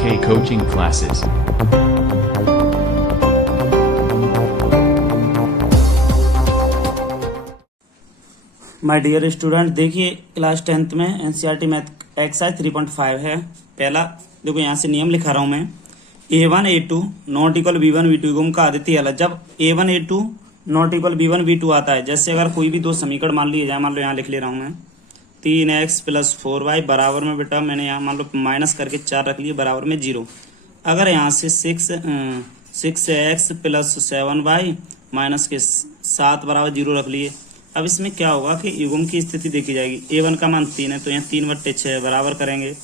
K Coaching Classes. My dear student, देखिए class 10th में NCERT math exercise 3.5 है। पहला देखो यहाँ से नियम लिखा रहा हूँ मैं। A1 A2 not equal B1 B2 युग्म का आदित्य हल। जब A1 A2 not equal B1 B2 आता है, जैसे अगर कोई भी दो समीकरण मान लिए जाए, मान लो यहाँ लिख ले रहा हूँ मैं 3x + 4y बराबर में, बेटा मैंने यहाँ मान लो माइनस करके 4 रख लिए, बराबर में 0। अगर यहाँ से 6x + 7y माइनस के 7 बराबर 0 रख लिए। अब इसमें क्या होगा कि युग्म की स्थिति देखी जाएगी। A1 का मान 3 है, तो यहाँ 3/6 बराबर करेंगे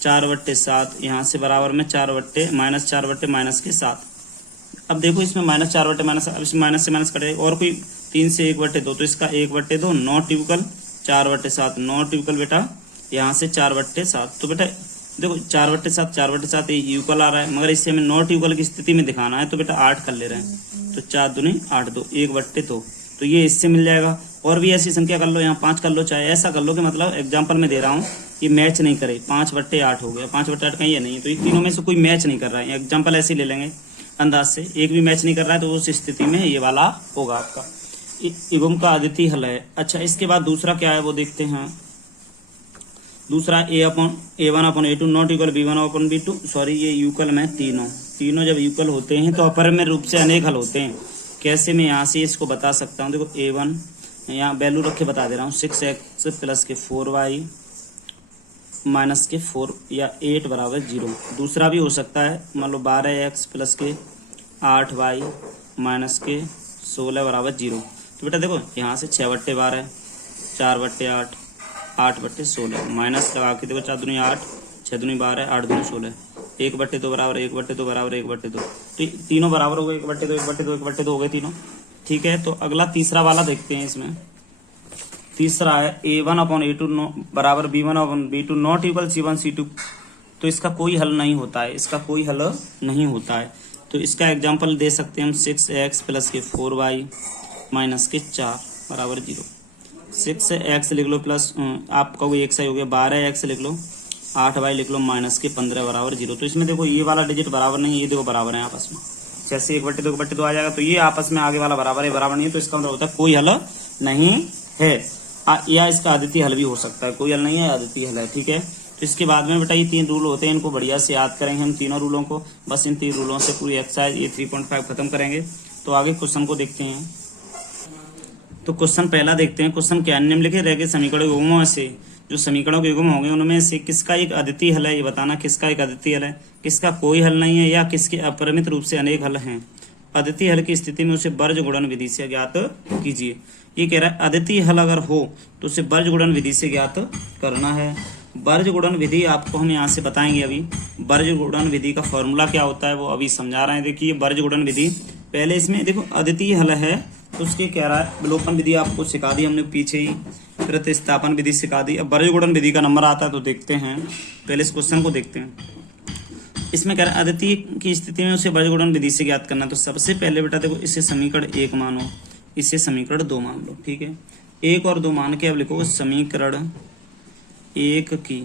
4/7, यहाँ से बराबर में 4/- माइनस के 7। अब देखो इसमें -4/-, अब इसमें माइनस से माइनस कटेगा, और कोई 3 से 1/2, तो इसका 1/2 नॉट इक्वल 4/7, नॉट इक्वल बेटा यहाँ से 4/7। तो बेटा देखो 4/7 ये इक्वल आ रहा है, मगर इससे हमें नॉट इक्वल की स्थिति में दिखाना है, तो बेटा 8 कर ले रहे हैं, तो 4 दूनी 8, 2 1/2, तो ये इससे मिल जाएगा। और भी ऐसी संख्या कर लो, यहाँ 5 कर लो, चाहे ऐसा कर लो कि मतलब एग्जाम्पल में दे रहा हूँ ये मैच नहीं करे, 5/8 हो गया, 5/8 कहीं ये नहीं है, तो ये तीनों में से कोई मैच नहीं कर रहा है। एग्जाम्पल ऐसे ले लेंगे अंदाज से, एक भी मैच नहीं कर रहा है, तो उस स्थिति में ये वाला होगा आपका युग्म का आदित्य हल है। अच्छा, इसके बाद दूसरा क्या है वो देखते हैं। दूसरा A1/A2 not equal B1/B2, sorry ये यूकल में तीनों जब यूकल होते हैं तो अपर में रूप से अनेक हल होते हैं। कैसे मैं यहाँ से इसको बता सकता हूँ, देखो A1 यहाँ वैल्यू रख के बता दे रहा हूँ, 6x + 4y माइनस के 4 या 8 बराबर 0। दूसरा भी हो सकता है, मान लो 12x + 8y माइनस के 16 बराबर 0। तो बेटा देखो यहाँ से 6/12, 4/8, 8/16 माइनस लगा के देखो 4 दूनी 8, 6 दूनी 12, 8 दूनी 16, 1/2 बराबर 1/2 बराबर 1/2, तो तीनों बराबर हो गए, 1/2 1/2 1/2 हो गए तीनों। ठीक है, तो अगला तीसरा वाला देखते हैं। इसमें तीसरा है A1/A2 बराबर B1/B2 not equal C1 C2, तो इसका कोई हल नहीं होता है, इसका कोई हल नहीं होता है। तो इसका एग्जाम्पल दे सकते हैं हम 6x + 4y माइनस के 4 बराबर 0। 6x लिख लो प्लस आप कहोगे एक सही हो गया, 12x लिख लो, 8y लिख लो, माइनस के 15 बराबर 0। तो इसमें देखो ये वाला डिजिट बराबर नहीं है, ये देखो बराबर है आपस में, जैसे 1/2 आ जाएगा, तो ये आपस में आगे वाला बराबर है, बराबर नहीं है, तो इसका मतलब होता है कोई हल नहीं है। या इसका आदित्य हल भी हो सकता है, कोई हल नहीं है, आदित्य हल है। ठीक है, तो इसके बाद में बेटा ये 3 रूल होते हैं, इनको बढ़िया से याद करेंगे हम तीनों रूलों को। बस इन 3 रूलों से पूरी एक्सरसाइज ये 3.5 खत्म करेंगे। तो आगे क्वेश्चन को देखते हैं। तो क्वेश्चन पहला देखते हैं। क्वेश्चन क्या निम्न लिखे रह गए समीकरण युग्मों से, जो समीकरणों के युग्म होंगे उनमें से किसका एक अद्वितीय हल है, ये बताना किसका एक अद्वितीय हल है, किसका कोई हल नहीं है, या किसके अपरिमित रूप से अनेक हल हैं। अद्वितीय हल की स्थिति में उसे वर्ज गुणन विधि से ज्ञात कीजिए। ये कह रहा है अद्वितीय हल अगर हो तो उसे वर्ज गुणन विधि से ज्ञात करना है। वर्ज गुणन विधि आपको हम यहाँ से बताएंगे अभी। वर्ज गुणन विधि का फॉर्मूला क्या होता है वो अभी समझा रहे हैं। देखिए वर्ज गुणन विधि, पहले इसमें देखो अद्वितीय हल है तो उसके कह रहा है विलोपन विधि आपको सिखा दी हमने पीछे ही, प्रतिस्थापन विधि सिखा दी। अब वर्ज गुणन विधि का नंबर आता है तो देखते हैं, पहले इस क्वेश्चन को देखते हैं। इसमें कह रहा है अद्वितीय की स्थिति में उसे वर्ज गुणन विधि से ज्ञात करना। तो सबसे पहले बेटा देखो इसे समीकरण 1 मानो, इसे समीकरण 2 मान लो। ठीक है, 1 और 2 मान के अब लिखो समीकरण 1 की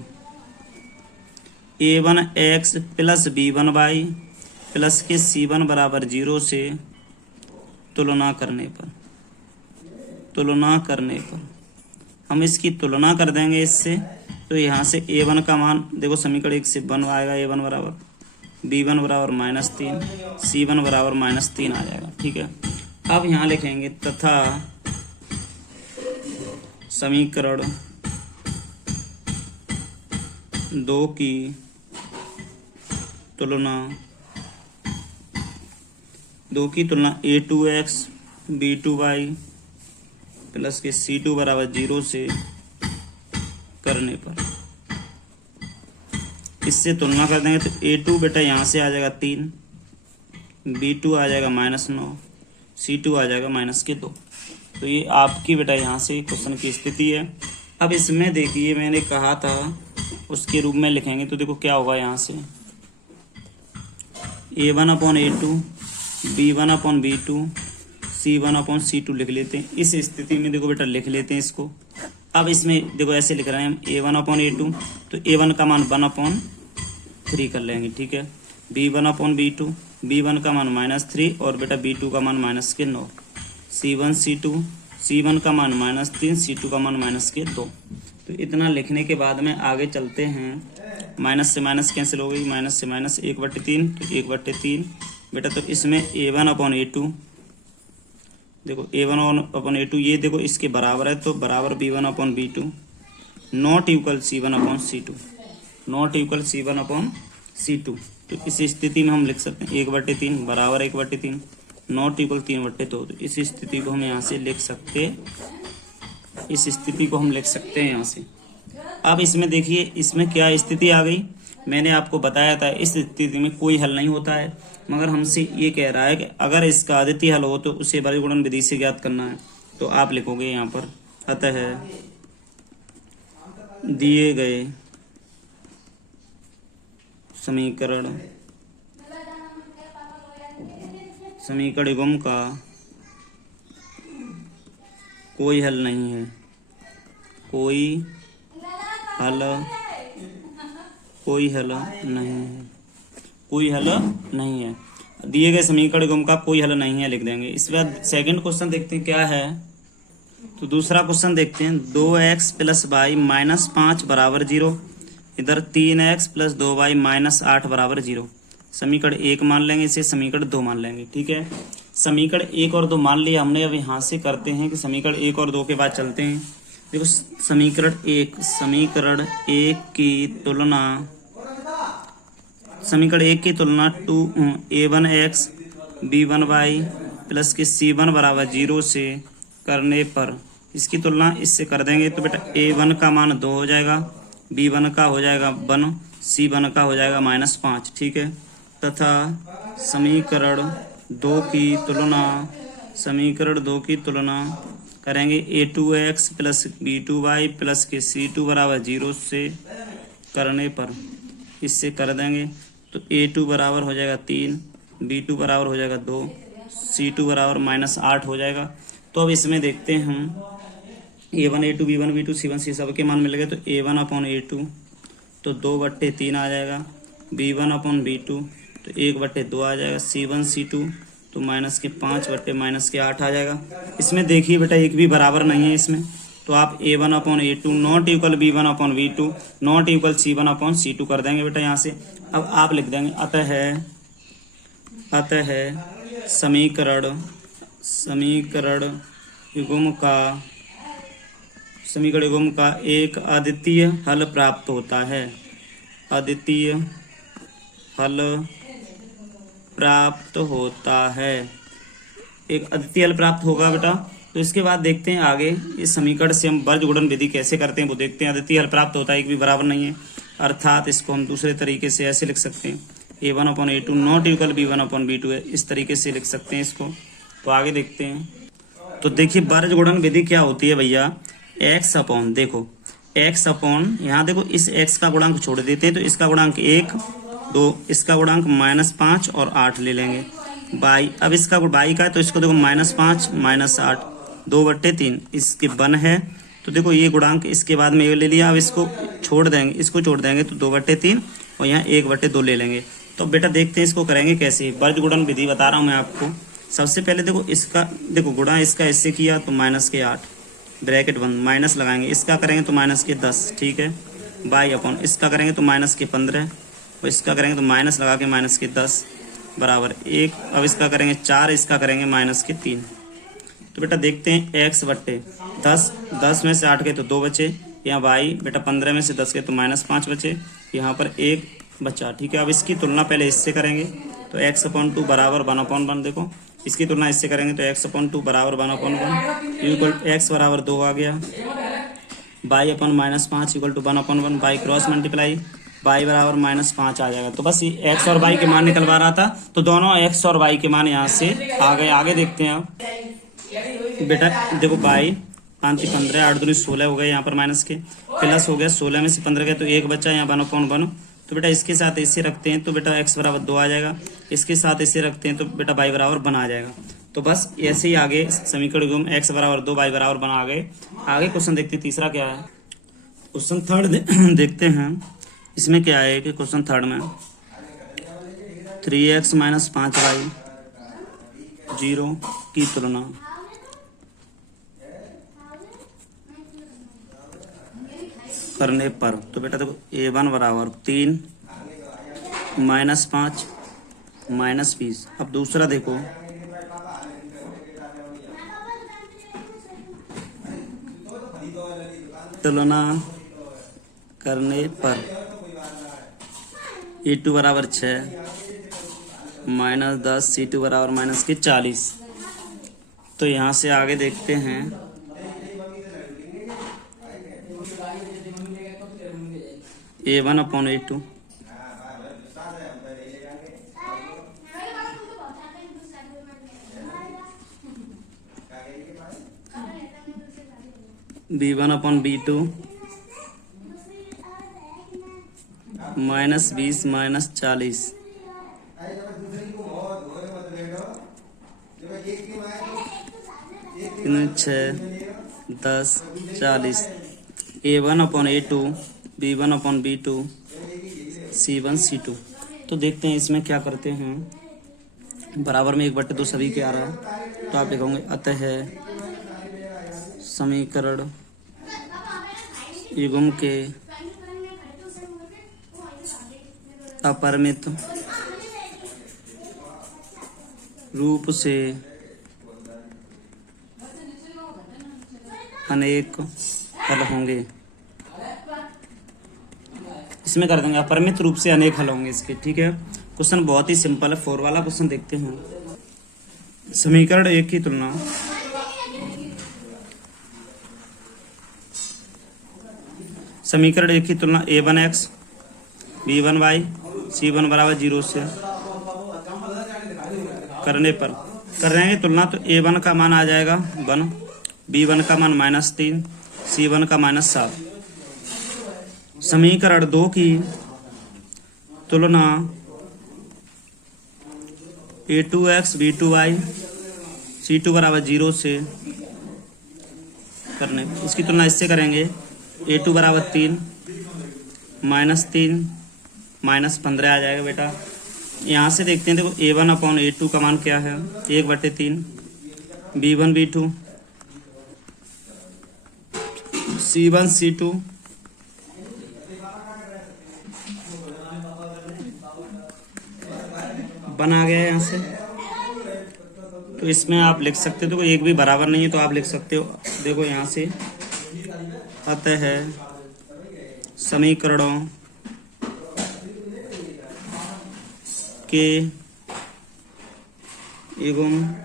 A1x + B1y प्लस के C1 बराबर 0 से तुलना करने पर हम इसकी तुलना कर देंगे इससे। तो यहाँ से A1 का मान देखो समीकरण 1 से 1 आएगा, A1 बराबर B1 बराबर -3, C1 बराबर -3 आ जाएगा। ठीक है, अब यहाँ लिखेंगे तथा समीकरण 2 की तुलना A2x B2y प्लस के C2 बराबर 0 से करने पर, इससे तुलना कर देंगे तो A2 बेटा यहाँ से आ जाएगा 3, B2 आ जाएगा -9, C2 आ जाएगा -2। तो ये आपकी बेटा यहाँ से क्वेश्चन की स्थिति है। अब इसमें देखिए मैंने कहा था उसके रूप में लिखेंगे, तो देखो क्या होगा यहाँ से A1/A2 B1/B2 C1/C2 लिख लेते हैं। इस स्थिति में देखो बेटा लिख लेते हैं इसको। अब इसमें देखो ऐसे लिख रहे हैं हम A1/A2, तो A1 का मान 1/, 3 कर लेंगे। ठीक है, b1 अपॉन b2, b1 का मान -3 और बेटा b2 का मान -9, c1 c2, c1 का मान -3, c2 का मान -2। तो इतना लिखने के बाद में आगे चलते हैं। माइनस से माइनस कैंसिल हो गई, माइनस से माइनस 1/3, तो 1/3 बेटा। तो इसमें a1 अपॉन a2, देखो a1 अपॉन a2 ये देखो इसके बराबर है, तो बराबर b1 upon b2, not equal c1 upon c2, not equal c1 upon c2। तो इस स्थिति में हम लिख सकते हैं 1/3 बराबर 1/3, नॉट इक्वल 3/2। तो इस स्थिति को हम यहाँ से लिख सकते, इस स्थिति को हम लिख सकते हैं यहाँ से। अब इसमें देखिए इसमें क्या स्थिति आ गई, मैंने आपको बताया था इस स्थिति में कोई हल नहीं होता है, मगर हमसे ये कह रहा है कि अगर इसका अद्वितीय हल हो तो उसे वर्गीकरण विधि से ज्ञात करना है। तो आप लिखोगे यहाँ पर, अतः दिए गए समीकरण का कोई हल नहीं है, कोई हल नहीं है, कोई हल नहीं है। दिए गए समीकरण का कोई हल नहीं है लिख देंगे। इसके बाद सेकंड क्वेश्चन देखते हैं क्या है। तो दूसरा क्वेश्चन देखते हैं, 2x + y - 5 बराबर 0, इधर 3x + 2y - 8 बराबर 0। समीकरण 1 मान लेंगे, इसे समीकरण 2 मान लेंगे। ठीक है, समीकरण 1 और 2 मान लिया हमने। अब यहाँ से करते हैं कि समीकरण 1 और 2 के बाद चलते हैं। देखो समीकरण 1 की तुलना, समीकरण 1 की तुलना a1x b1y प्लस के c1 बराबर 0 से करने पर इसकी तुलना इससे कर देंगे। तो बेटा a1 का मान 2 हो जाएगा, b1 का हो जाएगा 1, c1 का हो जाएगा -5। ठीक है, तथा समीकरण 2 की तुलना करेंगे a2x प्लस b2y प्लस के c2 बराबर 0 से करने पर इससे कर देंगे। तो a2 बराबर हो जाएगा 3, b2 बराबर हो जाएगा 2, c2 बराबर -8 हो जाएगा। तो अब इसमें देखते हैं हम a1 a2 b1 b2 c1 c सब के मान मिल गए। तो a1 अपॉन a2 तो 2/3 आ जाएगा, b1 अपॉन b2 तो 1/2 आ जाएगा, c1 c2 तो -5/-8 आ जाएगा। इसमें देखिए बेटा एक भी बराबर नहीं है इसमें, तो आप a1 upon a2 not equal b1 upon b2 not equal c1 upon c2 कर देंगे बेटा यहाँ से। अब आप लिख देंगे अतः समीकरण युग्म का एक अद्वितीय हल प्राप्त होता है, अद्वितीय हल प्राप्त होता है, एक अद्वितीय हल प्राप्त होगा बेटा। तो इसके बाद देखते हैं आगे इस समीकरण से हम वर्ग गुणन विधि कैसे करते हैं वो देखते हैं। अद्वितीय हल प्राप्त होता है, एक भी बराबर नहीं है, अर्थात इसको हम दूसरे तरीके से ऐसे लिख सकते हैं a1 upon a2 not equal b1 upon b2 है, इस तरीके से लिख सकते हैं इसको। तो आगे देखते हैं। तो देखिए वर्ग गुणन विधि क्या होती है भैया, x अपॉन, देखो x अपॉन, यहाँ देखो इस x का गुणांक छोड़ देते हैं तो इसका गुणांक 1 2, इसका गुणांक -5 और 8 ले लेंगे। बाई, अब इसका बाई का है तो इसको देखो -5 -8 2/3 इसके 1 है। तो देखो ये गुणांक इसके बाद में ये ले लिया, अब इसको छोड़ देंगे तो 2/3 और यहाँ 1/2 ले लेंगे। तो बेटा देखते हैं इसको करेंगे कैसे। वर्ग गुणन विधि बता रहा हूँ मैं आपको। सबसे पहले देखो इसका, देखो गुणा इसका इससे किया तो -8 ब्रैकेट बंद, माइनस लगाएंगे, इसका करेंगे तो -10। ठीक है, बाई अपॉन इसका करेंगे तो -15 और इसका करेंगे तो माइनस लगा के -10 बराबर 1। अब इसका करेंगे 4, इसका करेंगे -3। तो बेटा देखते हैं x/10, 10 में से 8 गए तो 2 बचे, यहाँ बाई बेटा 15 में से 10 गए तो -5 बचे, यहाँ पर 1 बचा। ठीक है, अब इसकी तुलना पहले इससे करेंगे तो x/2 बराबर 1/1। देखो इसकी तुलना इससे करेंगे तो x/2 बराबर 1/1 इक्वल x बराबर 2 आ गया, by upon -5 equal to 1/1, by cross multiply y बराबर -5 आ जाएगा। तो बस ये x और y के मान निकलवा रहा था, तो दोनों x और y के मान यहाँ से आ गए। आगे देखते हैं अब बेटा, देखो y 5 15 8 दूनी 16 हो गए, यहाँ पर माइनस के प्लस हो गया, 16 में से 15 गए तो 1 बचा, यहाँ 1/1। तो बेटा इसके साथ इसे रखते हैं तो बेटा x बराबर 2 आ जाएगा, इसके साथ इसे रखते हैं तो बेटा y बराबर 1 आ जाएगा। तो बस ऐसे ही आगे समीकरण युग्म x बराबर 2 y बराबर 1 आ गए। आगे क्वेश्चन देखते हैं तीसरा क्या है। क्वेश्चन थर्ड देखते हैं, इसमें क्या है कि क्वेश्चन थर्ड में 3x माइनस 5y 0 की तुलना करने पर, तो बेटा देखो a1 बराबर 3 माइनस 5 माइनस 20। अब दूसरा देखो, तुलना करने पर a2 बराबर 6 माइनस 10 c2 बराबर माइनस के 40। तो यहाँ से आगे देखते हैं, a1 upon a2 b1 upon b2 minus 20 minus 40। तीन 6 10 40। a1 upon a2 b1 upon b2 c1 c2। तो देखते हैं इसमें क्या करते हैं। बराबर में 1/2 सभी के आ रहा है, तो आप लिखोगे अतः समीकरण युग्म के अपरिमित रूप से अनेक हल होंगे। इसमें कर देंगे अपरिमित रूप से अनेक हल होंगे इसके। ठीक है, क्वेश्चन बहुत ही सिंपल है। 4 वाला क्वेश्चन देखते हैं। समीकरण 1 की तुलना a1x b1y c1 बराबर 0 से करने पर कर रहे हैं तुलना। तो a1 का मान आ जाएगा 1, b1 का मान -3, c1 का -7। समीकरण 2 की तुलना a2x b2y c2 बराबर 0 से करने, इसकी तुलना इससे करेंगे। a2 बराबर 3 -3 -15 आ जाएगा बेटा। यहाँ से देखते हैं, देखो a1 अपॉन a2 का मान क्या है, 1/3 b1 b2 c1 c2 बना गया है यहाँ से। तो इसमें आप लिख सकते हो, देखो एक भी बराबर नहीं है तो आप लिख सकते हो। देखो यहाँ से अतः समीकरणों के युग्म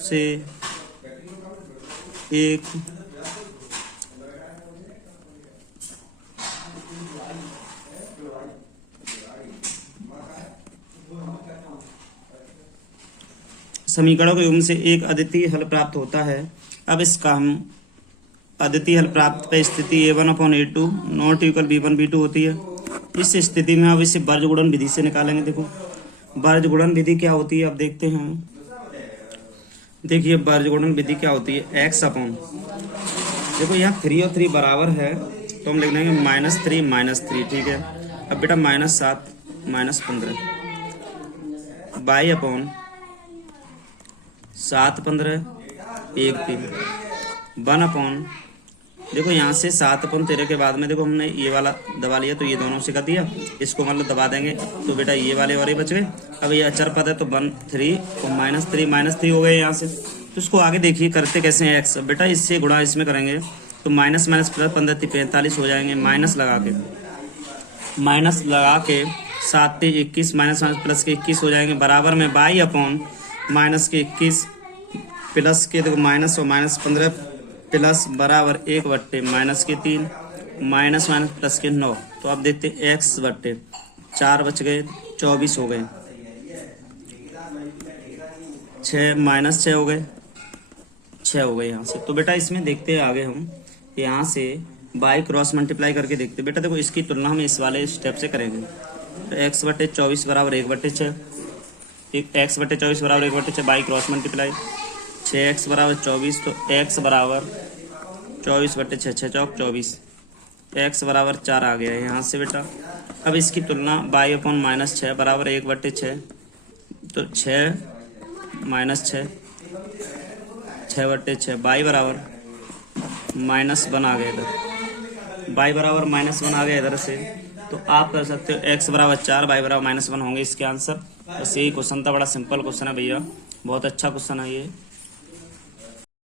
से एक समीकरणों के युग्म से एक अद्वितीय हल प्राप्त होता है। अब इसका हम अद्वितीय हल प्राप्त पर स्थिति a1 upon a2 not equal b1 b2 होती है। इस स्थिति में अब इसे वर्ज गुणन विधि से निकालेंगे। देखो वर्ज गुणन विधि क्या होती है, अब देखते हैं। देखिए वर्ज गुणन विधि क्या होती है, x अपॉन, देखो यहाँ 3 और 3 बराबर है तो हम लिख लेंगे -3 -3। ठीक है, अब बेटा -7 -15 बाई अपॉन 7 15 1 3 1 अपॉन, देखो यहाँ से 7 अपॉन 13 के बाद में देखो हमने ये वाला दबा लिया तो ये दोनों से कर दिया, इसको मतलब दबा देंगे तो बेटा ये वाले और ये बच गए। अब ये अचर पद है तो 1 3 और -3 हो गए यहाँ से। तो इसको आगे देखिए करते कैसे हैं। x बेटा इससे गुणा इसमें करेंगे तो माइनस प्लस 15 45 हो जाएंगे। माइनस लगा के 7 से 21 माइनस प्लस के 21 हो जाएंगे। बराबर में बाई अपॉन माइनस के 21 प्लस के, देखो माइनस और -15 प्लस बराबर 1/, माइनस के 3 माइनस प्लस के 9। तो अब देखते x/4 बच गए, 24 हो गए। 6 -6 हो गए, 6 हो गए यहाँ से। तो बेटा इसमें देखते हैं आगे हम यहाँ से बाई क्रॉस मल्टीप्लाई करके देखते। बेटा देखो इसकी तुलना हम इस वाले स्टेप से करेंगे। तो x/24 बराबर 1/6, x/24 बराबर 1/6 बाई क्रॉस मल्टीप्लाई 6x बराबर 24, तो x बराबर 24/6 6 चौक 24, x बराबर 4 आ गया है यहाँ से बेटा। अब इसकी तुलना बाई अपॉन माइनस 6 बराबर 1/6, तो 6 माइनस 6, 6/6, बाई बराबर -1 आ गया इधर, बाई बराबर -1 आ गया इधर से। तो आप कर सकते हो x बराबर 4, बाई बराबर -1 होंगे इसके आंसर। बस यही क्वेश्चन था, बड़ा सिंपल क्वेश्चन है भैया, बहुत अच्छा क्वेश्चन है ये।